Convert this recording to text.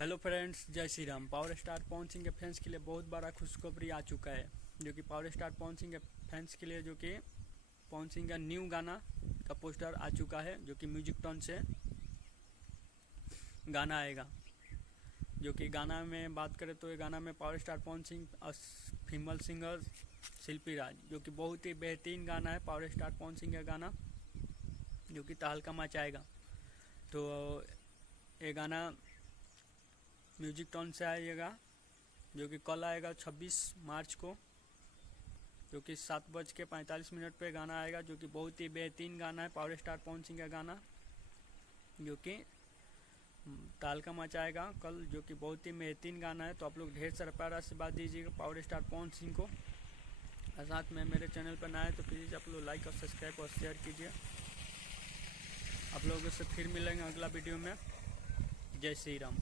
Hello friends, जय Shri Ram. Power star Pawan Singh के fans के लिए बहुत बड़ा खुशखबरी आ चुका है, जो कि पावर स्टार पवन सिंह के फैंस के लिए जो कि पवन सिंह का न्यू गाना का पोस्टर आ चुका है, जो कि म्यूजिक टोन से गाना आएगा। जो कि गाना में बात करें तो ये गाना में power star Pawan Singh female singer शिल्पी राज, जो कि बहुत ही बेहतरीन गाना है। पावर स्टार पवन सिंह का गाना जो कि तहलका मचाएगा। तो ये गाना म्यूजिक टोन से आएगा, जो कि कल आएगा 26 मार्च को, जो कि 7:45 पे गाना आएगा। जो कि बहुत ही बेहतरीन गाना है, पावर स्टार पवन सिंह का गाना, जो कि तहलका मचाएगा कल, जो कि बहुत ही बेहतरीन गाना है। तो आप लोग ढेर सारा प्यार आशीर्वाद दीजिएगा पावर स्टार पवन सिंह को। और साथ में मेरे चैनल पर नया है तो प्लीज़ आप लोग लाइक और सब्सक्राइब और शेयर कीजिए। आप लोगों से फिर मिलेंगे अगला वीडियो में। जय श्री राम।